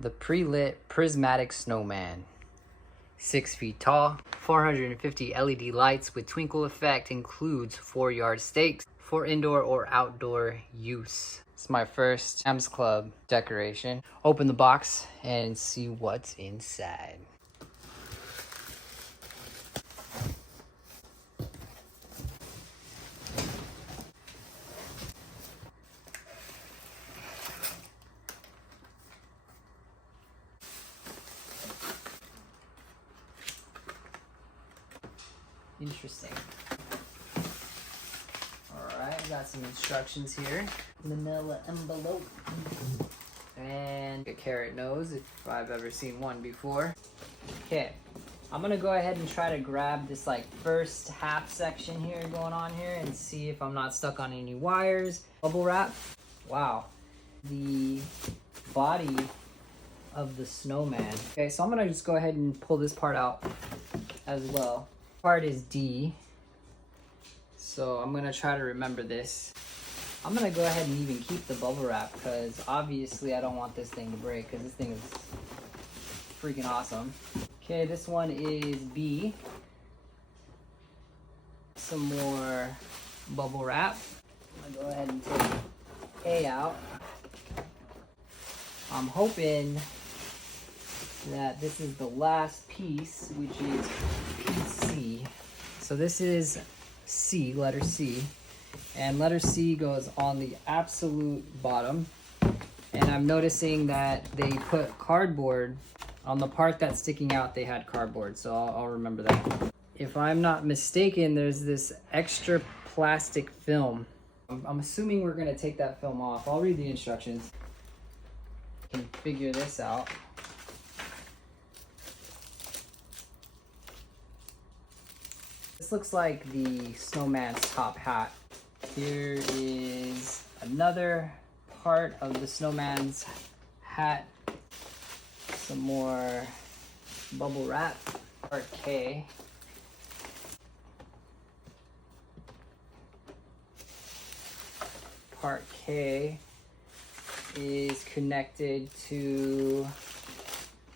The pre-lit Prismatic Snowman. 6 feet tall, 450 LED lights with twinkle effect, includes 4-yard stakes for indoor or outdoor use. It's my first Sam's Club decoration. Open the box and see what's inside. Interesting. Alright, got some instructions here. Manila envelope. And a carrot nose, if I've ever seen one before. Okay, I'm gonna go ahead and try to grab this like first half section here going on here and see if I'm not stuck on any wires. Bubble wrap. Wow. The body of the snowman. Okay, so I'm gonna just go ahead and pull this part out as well. Part is D, so I'm gonna try to remember this. I'm gonna go ahead and even keep the bubble wrap because obviously I don't want this thing to break because this thing is freaking awesome. Okay, this one is B. Some more bubble wrap. I'm gonna go ahead and take A out. I'm hoping that this is the last piece, which is piece C. So this is C, letter C, and letter C goes on the absolute bottom. And I'm noticing that they put cardboard on the part that's sticking out. They had cardboard, so I'll remember that. If I'm not mistaken, there's this extra plastic film. I'm assuming we're gonna take that film off. I'll read the instructions. Can figure this out. This looks like the snowman's top hat. Here is another part of the snowman's hat. Some more bubble wrap. Part K. Part K is connected to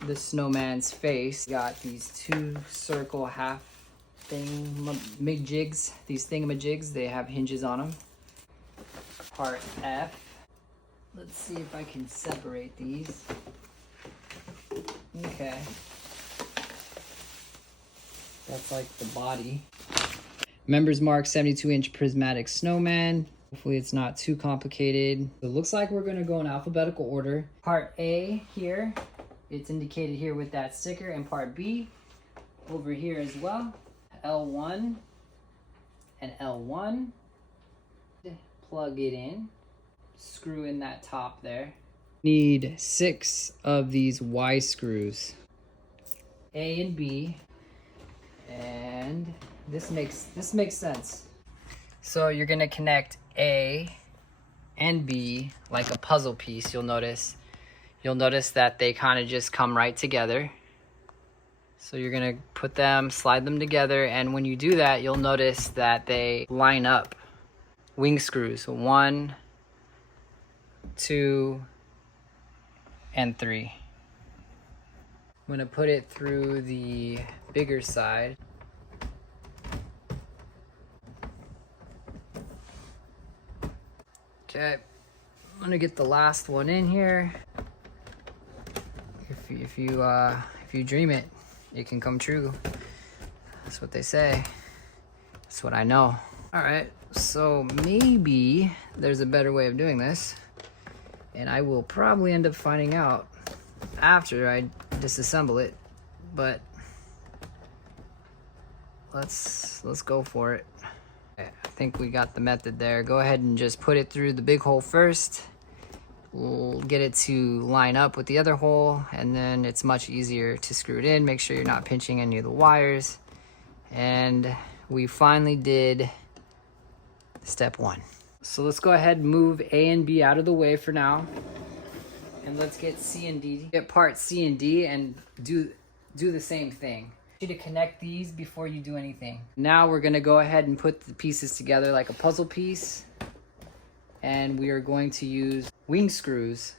the snowman's face. Got these two circle half jigs, these thingamajigs, they have hinges on them. Part F. Let's see if I can separate these. Okay. That's like the body. Members mark 72-inch prismatic snowman. Hopefully it's not too complicated. It looks like we're gonna go in alphabetical order. Part A here, it's indicated here with that sticker, and part B over here as well. L1 and L1. Plug it in. Screw in that top there. Need 6 of these Y screws. A and B. And this makes sense. So you're gonna connect A and B like a puzzle piece. You'll notice that they kind of just come right together. So you're gonna put them, slide them together, and when you do that, you'll notice that they line up. Wing screws, 1, 2, and 3. I'm gonna put it through the bigger side. Okay, I'm gonna get the last one in here. If you dream it, it can come true. That's what they say. That's what I know. All right, so maybe there's a better way of doing this, and I will probably end up finding out after I disassemble it, but let's go for it. Okay, I think we got the method there. Go ahead and just put it through the big hole first. We'll get it to line up with the other hole, and then it's much easier to screw it in. Make sure you're not pinching any of the wires. And we finally did step 1. So let's go ahead and move A and B out of the way for now. And let's get C and D. Get part C and D and do the same thing. You need to connect these before you do anything. Now we're gonna go ahead and put the pieces together like a puzzle piece. And we are going to use wing screws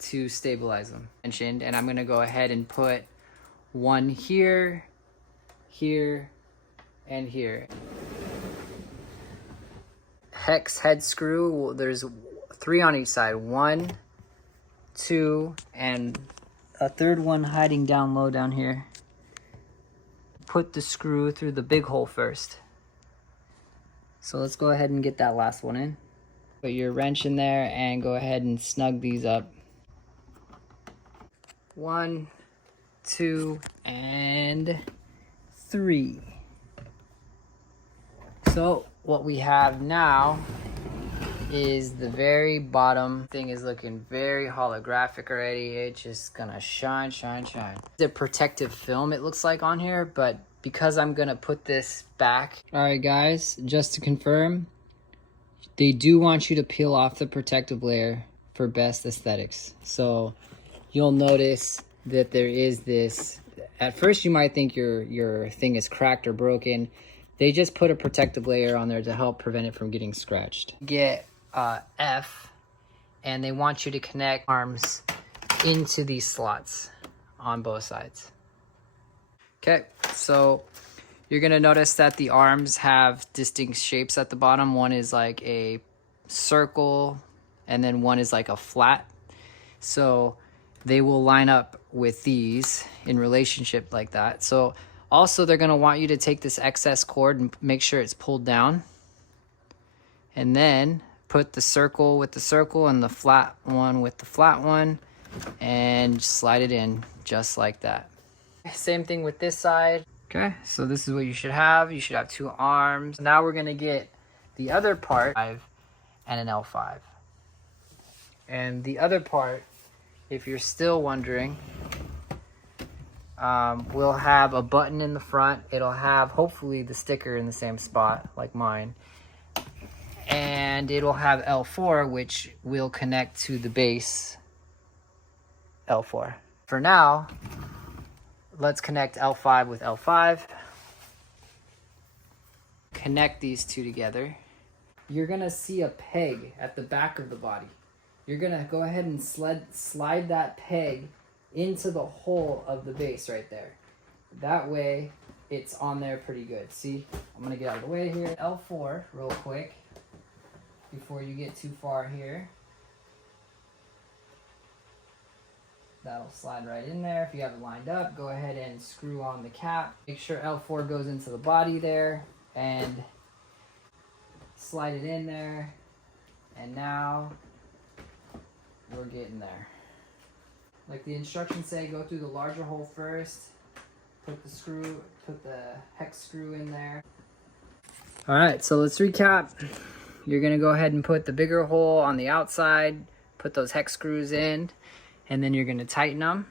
to stabilize them. And I'm gonna go ahead and put one here, here, and here. Hex head screw, there's 3 on each side. 1, 2, and a third one hiding down low down here. Put the screw through the big hole first. So let's go ahead and get that last one in. Put your wrench in there and go ahead and snug these up. 1, 2, and 3. So what we have now is the very bottom thing is looking very holographic already. It's just gonna shine, shine, shine. The protective film it looks like on here, but because I'm gonna put this back. All right guys, just to confirm, they do want you to peel off the protective layer for best aesthetics. So you'll notice that there is this, at first you might think your thing is cracked or broken. They just put a protective layer on there to help prevent it from getting scratched. Get F, and they want you to connect arms into these slots on both sides. Okay, so you're gonna notice that the arms have distinct shapes at the bottom. One is like a circle, and then one is like a flat. So they will line up with these in relationship like that. So also they're gonna want you to take this excess cord and make sure it's pulled down. And then put the circle with the circle and the flat one with the flat one and slide it in just like that. Same thing with this side. Okay, so this is what you should have. You should have 2 arms. Now we're gonna get the other part and an L5. And the other part, if you're still wondering, we'll have a button in the front. It'll have hopefully the sticker in the same spot like mine. And it'll have L4, which will connect to the base L4. For now, let's connect L5 with L5. Connect these two together. You're gonna see a peg at the back of the body. You're gonna go ahead and slide that peg into the hole of the base right there. That way, it's on there pretty good. See, I'm gonna get out of the way here. L4, real quick, before you get too far here. That'll slide right in there. If you have it lined up, go ahead and screw on the cap. Make sure L4 goes into the body there and slide it in there. And now we're getting there. Like the instructions say, go through the larger hole first. Put the hex screw in there. All right, so let's recap. You're gonna go ahead and put the bigger hole on the outside, put those hex screws in, and then you're gonna tighten them.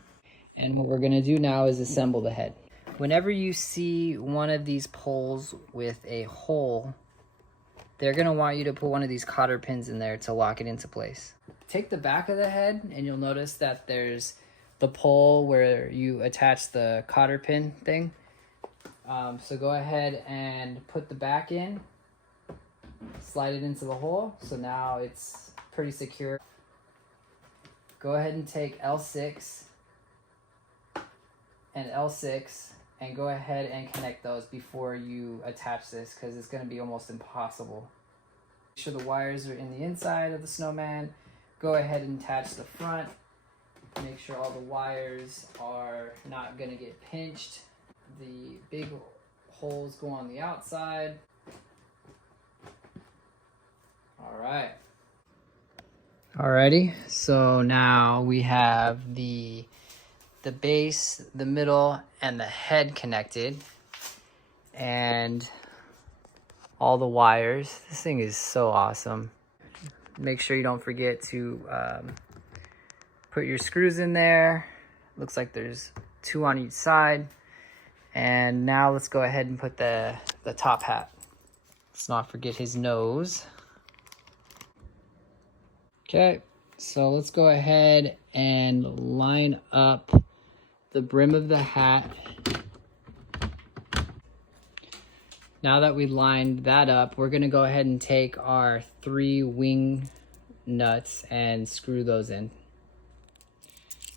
And what we're gonna do now is assemble the head. Whenever you see one of these poles with a hole, they're gonna want you to put one of these cotter pins in there to lock it into place. Take the back of the head and you'll notice that there's the pole where you attach the cotter pin thing. So go ahead and put the back in, slide it into the hole. So now it's pretty secure. Go ahead and take L6 and L6 and go ahead and connect those before you attach this, because it's going to be almost impossible. Make sure the wires are in the inside of the Snowman. Go ahead and attach the front. Make sure all the wires are not going to get pinched. The big holes go on the outside. All right. Alrighty, so now we have the base, the middle, and the head connected, and all the wires. This thing is so awesome. Make sure you don't forget to put your screws in there. Looks like there's 2 on each side. And now let's go ahead and put the top hat. Let's not forget his nose. Okay, so let's go ahead and line up the brim of the hat. Now that we lined that up, we're gonna go ahead and take our 3 wing nuts and screw those in.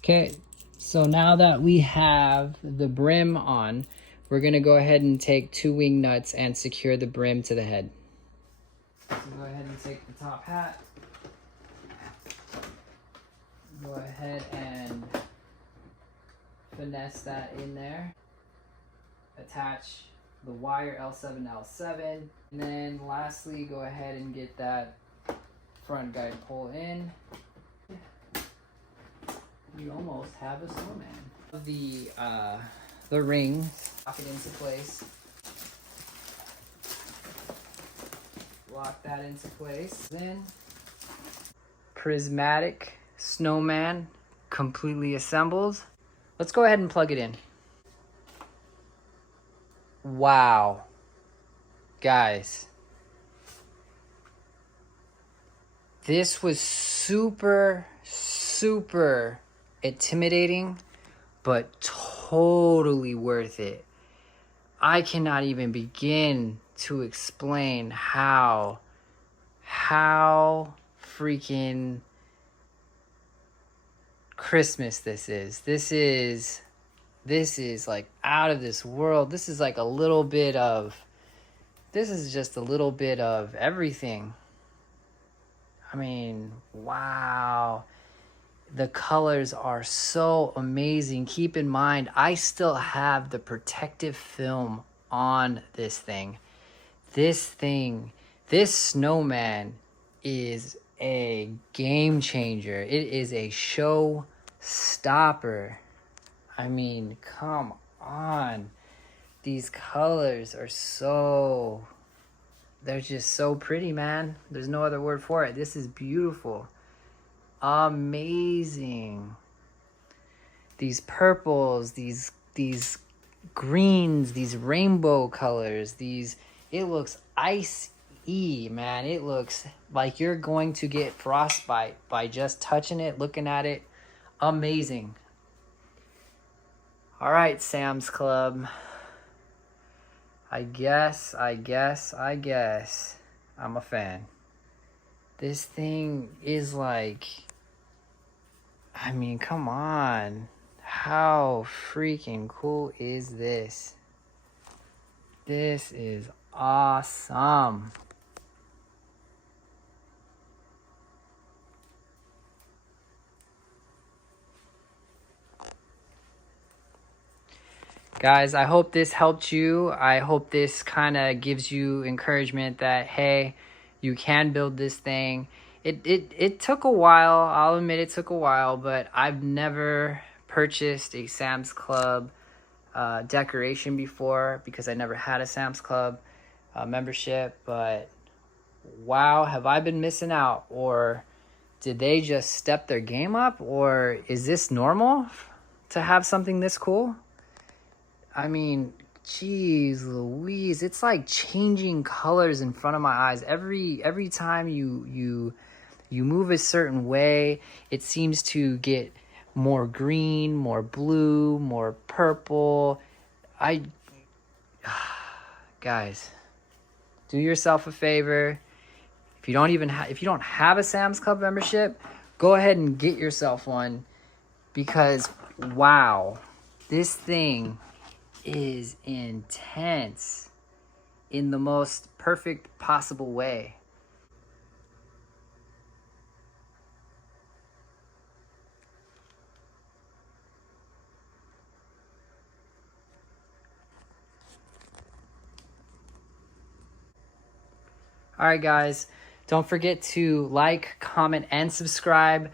Okay, so now that we have the brim on, we're gonna go ahead and take 2 wing nuts and secure the brim to the head. So go ahead and take the top hat. Go ahead and finesse that in there. Attach the wire L7 to L7. And then lastly, go ahead and get that front guide pull in. You almost have a snowman. The ring, lock it into place. Lock that into place. Then Prismatic Snowman completely assembled. Let's go ahead and plug it in. Wow. Guys. This was super intimidating, but totally worth it. I cannot even begin to explain how freaking Christmas this is. This is like out of this world. This is like a little bit of, this is just a little bit of everything. I mean, wow. The colors are so amazing. Keep in mind, I still have the protective film on this thing. This snowman is a game changer. It is a show stopper. I mean, come on. These colors are so, they're just so pretty, man. There's no other word for it. This is beautiful. Amazing. These purples, these greens, these rainbow colors, it looks icy, man. It looks like you're going to get frostbite by just touching it, looking at it. Amazing. All right, Sam's Club. I guess I'm a fan. This thing is like, I mean, come on. How freaking cool is this? This is awesome. Guys, I hope this helped you. I hope this kind of gives you encouragement that, hey, you can build this thing. It took a while. I'll admit it took a while, but I've never purchased a Sam's Club decoration before because I never had a Sam's Club membership. But wow, have I been missing out? Or did they just step their game up? Or is this normal to have something this cool? I mean, geez Louise, it's like changing colors in front of my eyes. Every time you move a certain way, it seems to get more green, more blue, more purple. Guys, do yourself a favor. If you don't have a Sam's Club membership, go ahead and get yourself one, because wow, this thing is intense in the most perfect possible way. All right, guys, don't forget to like, comment, and subscribe.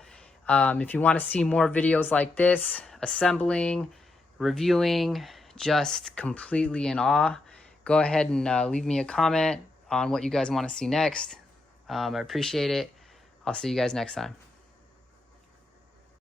If you want to see more videos like this, assembling, reviewing, just completely in awe, go ahead and leave me a comment on what you guys want to see next. I appreciate it. I'll see you guys next time.